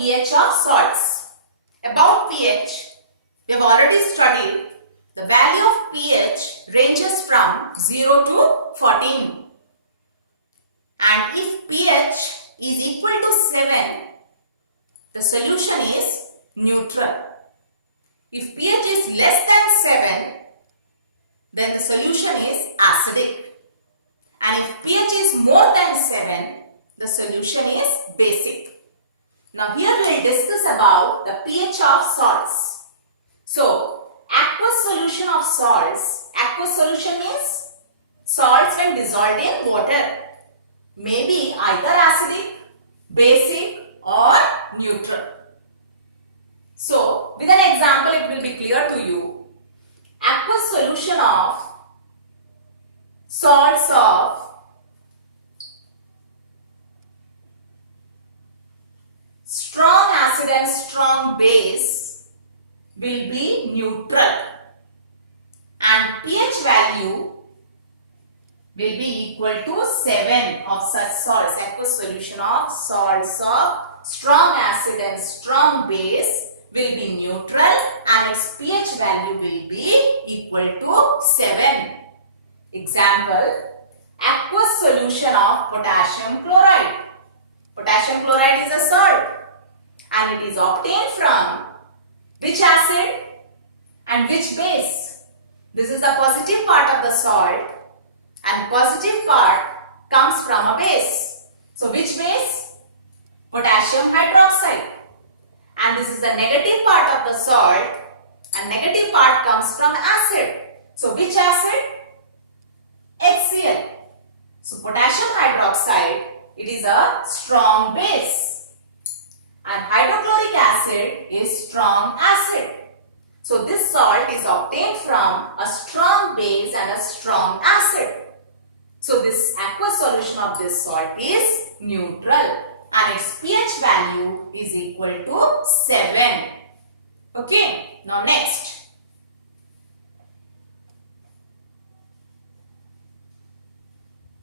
pH of salts. About pH, we have already studied the value of pH ranges from 0 to 14. And if pH is equal to 7, the solution is neutral. If pH is less than 7, then the solution is acidic. And if pH is more than 7, the solution is basic. Now here we will discuss about the pH of salts. So, aqueous solution of salts. Aqueous solution means salts when dissolved in water. May be either acidic, basic or neutral. So, with an example it will be clear to you. Aqueous solution of salts of strong acid and strong base will be neutral, and pH value will be equal to 7 of such salts. Aqueous solution of salts of strong acid and strong base will be neutral, and its pH value will be equal to 7. Example, aqueous solution of potassium chloride. Potassium chloride is a salt and it is obtained from which acid and which base? This is the positive part of the salt and positive part comes from a base. So which base? Potassium hydroxide. And this is the negative part of the salt and negative part comes from acid. So which acid? HCl. So potassium hydroxide, it is a strong base and hydrochloric acid is strong acid. So this salt is obtained from a strong base and a strong acid. So this aqueous solution of this salt is neutral and its pH value is equal to 7. Okay, now next.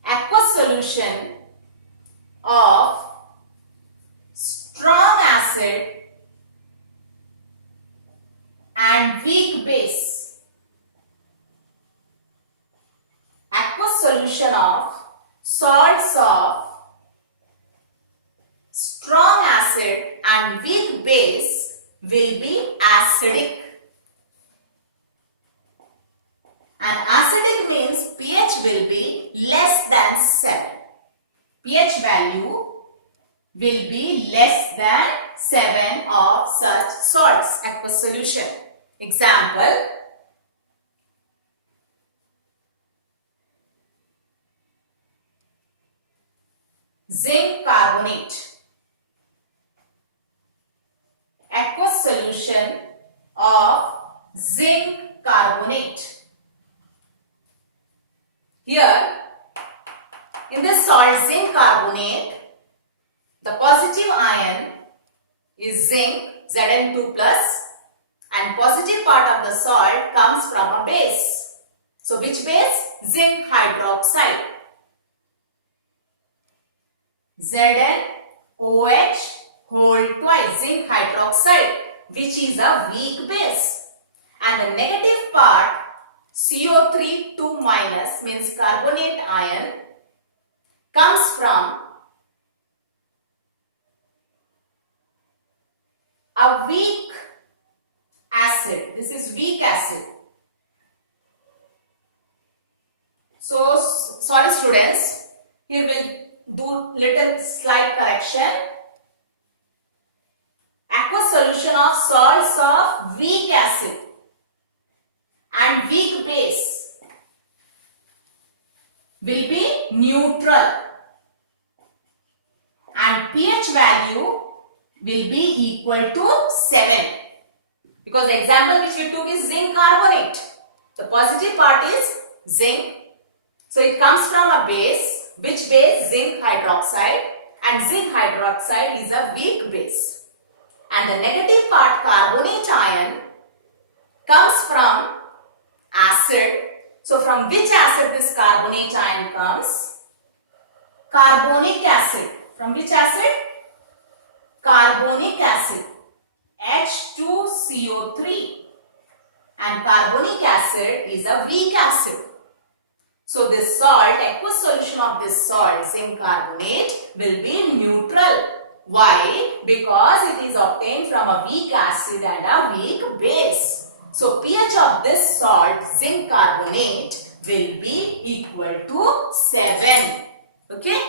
Aqueous solution of strong acid and weak base. Aqueous solution of salts of strong acid and weak base will be acidic. And acidic means pH will be less than 7. pH value will be less than 7 of such salts, aqueous solution. Example, zinc carbonate. Aqueous solution of zinc carbonate. Here, in this salt zinc carbonate, the positive ion is zinc, Zn2+, and positive part of the salt comes from a base. So which base? Zinc hydroxide. ZnOH whole twice, zinc hydroxide, which is a weak base. And the negative part, CO3 2- means carbonate ion, comes from a weak acid. This is weak acid. So, sorry students, here we'll do little slight correction. Aqueous solution of salts of weak acid and weak base will be neutral and pH value will be equal to 7, because the example which we took is zinc carbonate. The positive part is zinc, so it comes from a base. Which base? Zinc hydroxide, and zinc hydroxide is a weak base. And the negative part, carbonate ion, comes from acid. So from which acid this carbonate ion comes? Carbonic acid. From which acid? carbonic acid H2CO3, and carbonic acid is a weak acid. So this salt, aqueous solution of this salt, zinc carbonate, will be neutral. Why? Because it is obtained from a weak acid and a weak base. So pH of this salt, zinc carbonate, will be equal to 7. Okay?